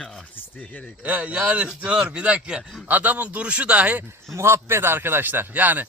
Artistliğe gerek yok. Yani dur bir dakika. Adamın duruşu dahi muhabbet arkadaşlar. Yani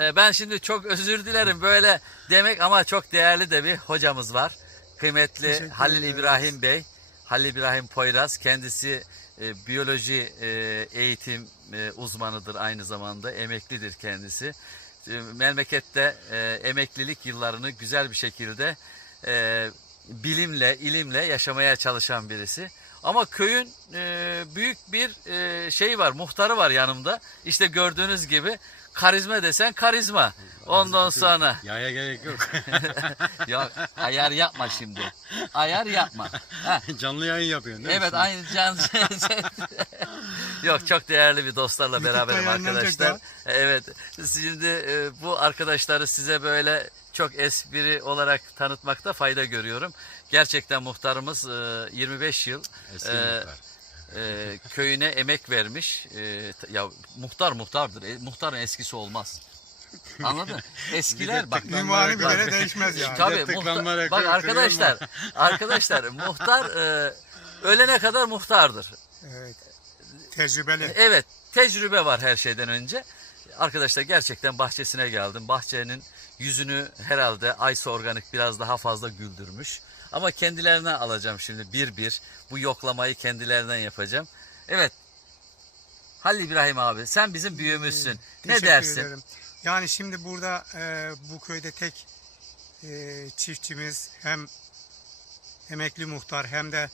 e, ben şimdi çok özür dilerim böyle demek ama çok değerli de bir hocamız var. Kıymetli Teşekkür Halil ederiz. İbrahim Bey. Halil İbrahim Poyraz kendisi e, biyoloji e, eğitim e, uzmanıdır aynı zamanda emeklidir kendisi. E, memlekette e, emeklilik yıllarını güzel bir şekilde e, bilimle, ilimle yaşamaya çalışan birisi. Ama köyün e, büyük bir e, şey var, muhtarı var yanımda. İşte gördüğünüz gibi karizma desen karizma. Ondan sonra Yaya gerek yok. ya ayar yapma şimdi. Ayar yapma. Ha, Canlı yayın yapıyorsun değil mi? Evet aynı can. Yok çok değerli bir dostlarla beraberim arkadaşlar. da. Evet. Şimdi e, bu arkadaşları size böyle çok espri olarak tanıtmakta fayda görüyorum. Gerçekten muhtarımız e, 25 yıl Eski e, muhtar. e, köyüne emek vermiş. E, ya muhtar muhtardır. E, muhtarın eskisi olmaz. Anladın? Eskiler bak. Ünvanı bile değişmez yani. Tabii muhtar, bak arkadaşlar, arkadaşlar muhtar e, ölene kadar muhtardır. Evet. Tecrübeli. Evet, tecrübe var her şeyden önce. Arkadaşlar gerçekten bahçesine geldim. Bahçenin yüzünü herhalde Aysa Organik biraz daha fazla güldürmüş. Ama kendilerine alacağım şimdi bir bir. Bu yoklamayı kendilerinden yapacağım. Evet. Halil İbrahim abi sen bizim büyüğümüzsün. Ne Teşekkür dersin? ederim. Yani şimdi burada e, bu köyde tek e, çiftçimiz hem emekli muhtar hem de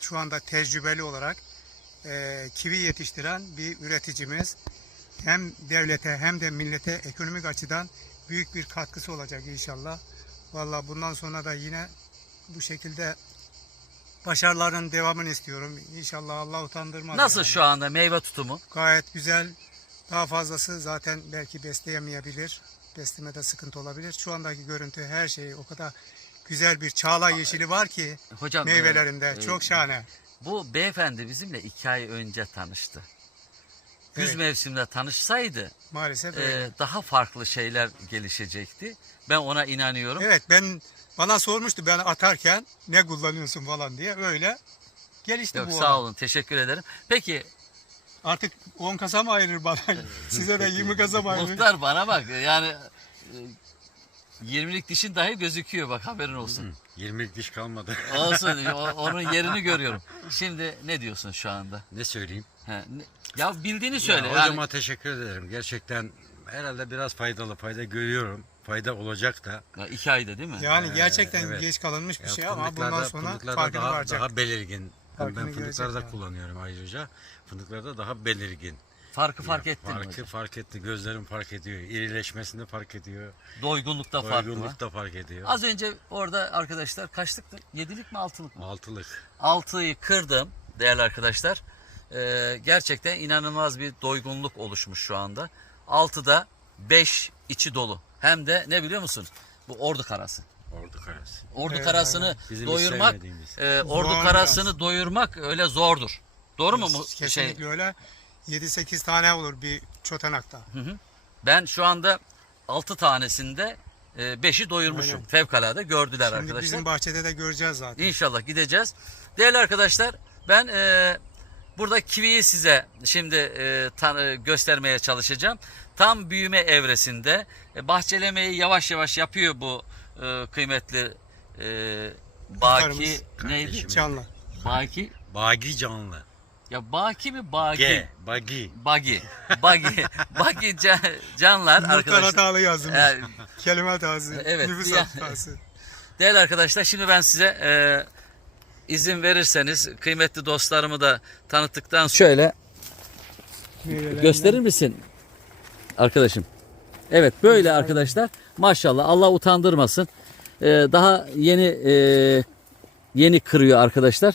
şu anda tecrübeli olarak e, kivi yetiştiren bir üreticimiz. Hem devlete hem de millete ekonomik açıdan büyük bir katkısı olacak inşallah. Vallahi bundan sonra da yine bu şekilde başarıların devamını istiyorum. İnşallah Allah utandırmaz. Nasıl yani. şu anda meyve tutumu? Gayet güzel. Daha fazlası zaten belki besleyemeyebilir. Beslemede sıkıntı olabilir. Şu andaki görüntü her şey o kadar güzel bir çağla yeşili var ki Hocam meyvelerinde. e, Çok şahane. Bu beyefendi bizimle iki ay önce tanıştı. Güz Evet. mevsiminde tanışsaydı Maalesef e, daha farklı şeyler gelişecekti. Ben ona inanıyorum. Evet ben bana sormuştu ben atarken ne kullanıyorsun falan diye öyle gelişti Yok bu sağ olay. olun teşekkür ederim. Peki Artık 10 kasa mı ayırır bana? Size de 20 kasa mı ayırır? muhtar bana bak yani e, 20'lik dişin dahi gözüküyor bak haberin olsun. 20 diş kalmadı. olsun o- onun yerini görüyorum. Şimdi ne diyorsun şu anda? ne söyleyeyim? He, ne- ya bildiğini söyle. Ya, yani, hocama teşekkür ederim. Gerçekten herhalde biraz faydalı. Fayda görüyorum. Fayda olacak da. Ya iki ayda değil mi? Yani gerçekten evet. geç kalınmış bir Ya şey ama bundan fındıklarda- sonra fındıklarda farkına daha, varacak. daha belirgin. Farkını ben fındıklarda görecek yani. kullanıyorum ayrıca. Fındıklarda daha belirgin. Farkı fark ettin mi? Farkı hocam? fark etti. Gözlerim fark ediyor. İrileşmesinde fark ediyor. Doygunlukta farkı var. Doygunlukta fark ediyor. Az önce orada arkadaşlar kaçlıktı? Yedilik mi altılık mı? Altılık. Altıyı kırdım değerli arkadaşlar. Ee, gerçekten inanılmaz bir doygunluk oluşmuş şu anda. Altıda beş içi dolu. Hem de ne biliyor musun? Bu ordu karası. Ordu karası. Ordu Evet, karasını Bizim doyurmak, e, ordu Zor karasını doyurmak öyle zordur. Doğru mu? bu Kesinlikle Şey, öyle. 7-8 tane olur bir çotanakta. ben şu anda 6 tanesinde 5'i doyurmuşum. Aynen. Fevkalade gördüler Şimdi arkadaşlar. bizim bahçede de göreceğiz zaten. İnşallah gideceğiz. Değerli arkadaşlar ben e, burada kiviyi size şimdi e, tan- e, göstermeye çalışacağım. Tam büyüme evresinde e, bahçelemeyi yavaş yavaş yapıyor bu e, kıymetli e, Baki neydi? Canlı. Baki Bagi canlı. Ya Baki mi Baki? G. Bagi. Bagi. Bagi. Bagi can- canlar arkadaşlar. hatalı yazılmış. E, Kelime hatası. Evet, Nüfus ya- hatası. Değerli arkadaşlar şimdi ben size e, izin verirseniz kıymetli dostlarımı da tanıttıktan şöyle gösterir misin arkadaşım? Evet böyle arkadaşlar maşallah Allah utandırmasın. E, daha yeni e, yeni kırıyor arkadaşlar.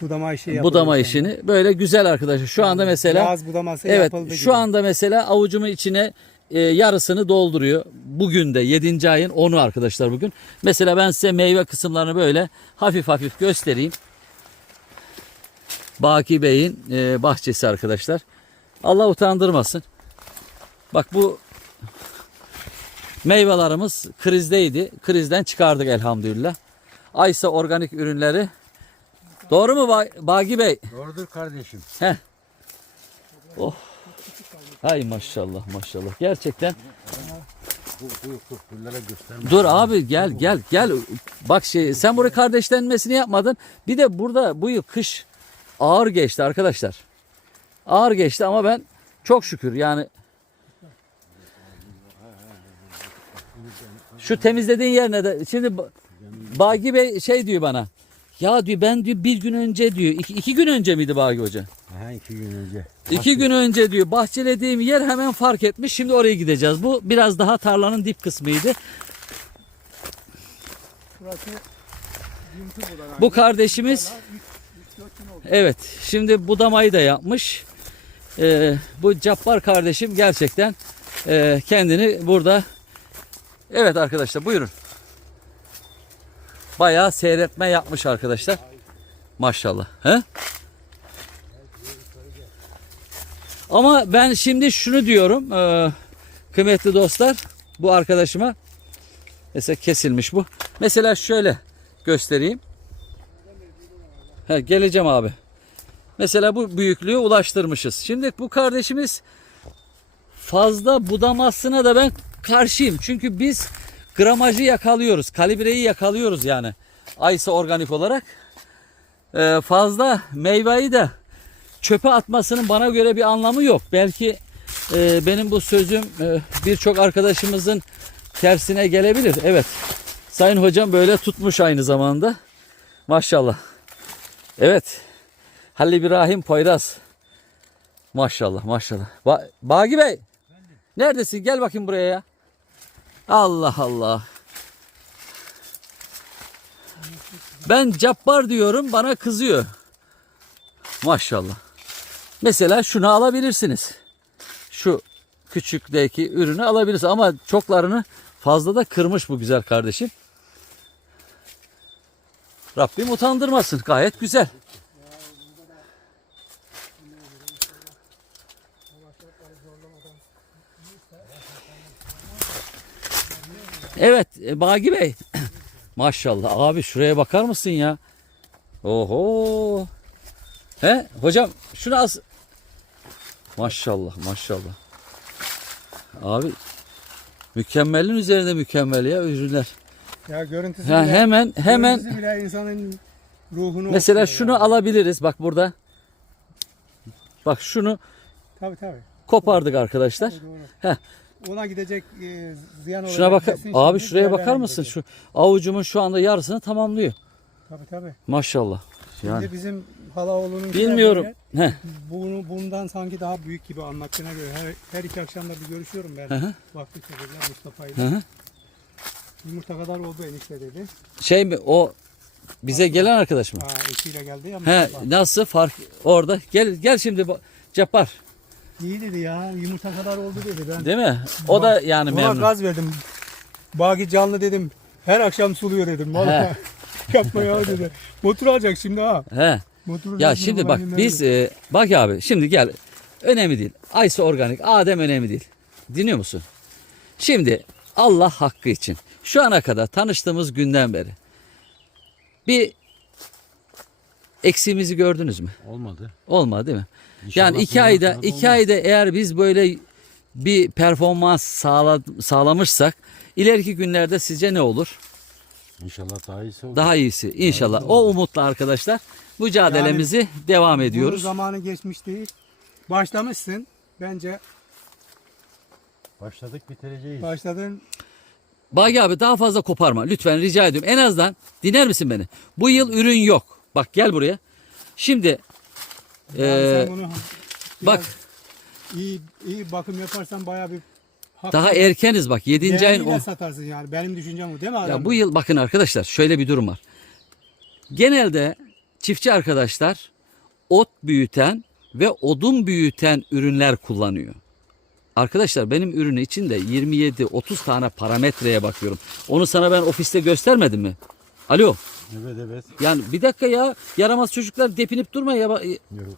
Budama işi yapıldı. Budama işini böyle güzel arkadaşlar. Şu anda. mesela Yaz budaması Evet yapıldı şu gibi. anda mesela avucumun içine e, yarısını dolduruyor. Bugün de 7. ayın 10'u arkadaşlar bugün. Mesela ben size meyve kısımlarını böyle hafif hafif göstereyim. Baki Bey'in e, bahçesi arkadaşlar. Allah utandırmasın. Bak bu meyvelerimiz krizdeydi. Krizden çıkardık elhamdülillah. Aysa organik ürünleri Doğru mu Ba- Bagi Bey? Doğrudur kardeşim. Hay maşallah maşallah. Gerçekten. Dur abi gel gel gel. Bak şey sen buraya kardeşlenmesini yapmadın. Bir de burada bu yıl kış ağır geçti arkadaşlar. Ağır geçti ama ben çok şükür yani şu temizlediğin yer ne de şimdi Ba- Bagi Bey şey diyor bana. Ya diyor ben diyor bir gün önce diyor iki, iki gün önce miydi Bagi Hoca? Ha, iki gün önce. İki gün önce diyor bahçelediğim yer hemen fark etmiş. Şimdi oraya gideceğiz. Bu biraz daha tarlanın dip kısmıydı. Burası yumtu. Bu kardeşimiz evet şimdi budamayı da yapmış. Ee, bu Cappar kardeşim gerçekten e, kendini burada evet arkadaşlar buyurun. Bayağı seyretme yapmış arkadaşlar. Maşallah. He? Ama ben şimdi şunu diyorum e, kıymetli dostlar bu arkadaşıma mesela kesilmiş bu. Mesela şöyle göstereyim. He, geleceğim abi. Mesela bu büyüklüğü ulaştırmışız. Şimdi bu kardeşimiz fazla budamasına da ben karşıyım. Çünkü biz gramajı yakalıyoruz. Kalibreyi yakalıyoruz yani. Aysa organik olarak. Ee, fazla meyveyi de çöpe atmasının bana göre bir anlamı yok. Belki e, benim bu sözüm e, birçok arkadaşımızın tersine gelebilir. Evet. Sayın hocam böyle tutmuş aynı zamanda. Maşallah. Evet. Halil İbrahim Poyraz. Maşallah maşallah. Ba- Bagi Bey. Neredesin? Gel bakayım buraya ya. Allah Allah. Ben cabbar diyorum bana kızıyor. Maşallah. Mesela şunu alabilirsiniz. Şu küçükteki ürünü alabilirsiniz ama çoklarını fazla da kırmış bu güzel kardeşim. Rabbim utandırmasın. Gayet güzel. Evet e, Bagi Bey. Maşallah abi şuraya bakar mısın ya? Oho. He hocam şunu az. Maşallah maşallah. Abi mükemmelin üzerinde mükemmel ya ürünler. Ya görüntüsü Ha, bile, hemen hemen görüntüsü bile insanın ruhunu mesela şunu ya. alabiliriz bak burada. Bak şunu Tabii tabii. kopardık arkadaşlar. Doğru. Heh. Ona gidecek e, ziyan olacak. Şuna bak abi şimdi şuraya bakar mısın? Şu avucumun şu anda yarısını tamamlıyor. Tabii tabii. Maşallah. Şimdi Yani bizim Halaoğlu'nun bilmiyorum. Heh. Bunu bundan sanki daha büyük gibi anlattığına göre her, her iki akşamda bir görüşüyorum ben. Hı hı. Vakti çevirdiler Mustafa Hı ile. hı. Yumurta kadar oldu enişte dedi. Şey mi o bize gelen arkadaş mı? Ha, eşiyle geldi ya He Mustafa. nasıl fark orada? Gel gel şimdi Cappar. İyi dedi ya yumurta kadar oldu dedi. Ben Değil mi? O da yani Ona memnun. gaz verdim. Bagi canlı dedim. Her akşam suluyor dedim. Vallahi yapma ya dedi. Motor alacak şimdi ha. He. Motoru Ya dedim, şimdi bak biz e, bak abi şimdi gel. Önemli değil. Aysa organik, Adem önemli değil. Dinliyor musun? Şimdi Allah hakkı için şu ana kadar tanıştığımız günden beri bir eksiğimizi gördünüz mü? Olmadı. Olmadı değil mi? İnşallah yani iki ayda iki olmaz. ayda eğer biz böyle bir performans sağla, sağlamışsak ileriki günlerde sizce ne olur? İnşallah daha iyisi olur. Daha iyisi inşallah. O umutla arkadaşlar mücadelemizi devam Bunun ediyoruz. zamanı geçmiş değil. Başlamışsın. Bence Başladık bitireceğiz. başladın. Bagi abi daha fazla koparma lütfen rica ediyorum. En azından dinler misin beni? Bu yıl ürün yok. Bak gel buraya. Şimdi Yani Ee, bak iyi iyi bakım yaparsan bayağı bir daha erkeniz bak 7. ayın değeriyle on- satarsın yani. Benim düşüncem bu değil mi adam? Ya bu yıl bakın arkadaşlar şöyle bir durum var. Genelde çiftçi arkadaşlar ot büyüten ve odun büyüten ürünler kullanıyor. Arkadaşlar benim ürünü içinde 27-30 tane parametreye bakıyorum. Onu sana ben ofiste göstermedim mi? Alo. Evet evet. Yani bir dakika ya. Yaramaz çocuklar depinip durma ya. Yok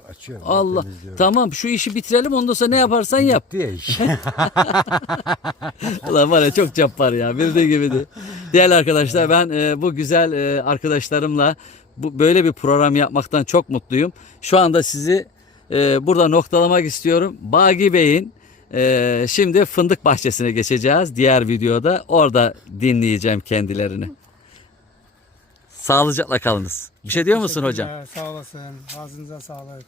açıyorum. Allah. Tamam şu işi bitirelim ondan sonra ne yaparsan yap. Bitti ya iş. Ulan var ya çok cappar ya. Bir de gibi de. Değerli arkadaşlar ben e, bu güzel e, arkadaşlarımla bu, böyle bir program yapmaktan çok mutluyum. Şu anda sizi e, burada noktalamak istiyorum. Bagi Bey'in e, şimdi fındık bahçesine geçeceğiz diğer videoda. Orada dinleyeceğim kendilerini. Sağlıcakla kalınız. Bir şey diyor musun hocam? Sağ olasın. Ağzınıza sağlık.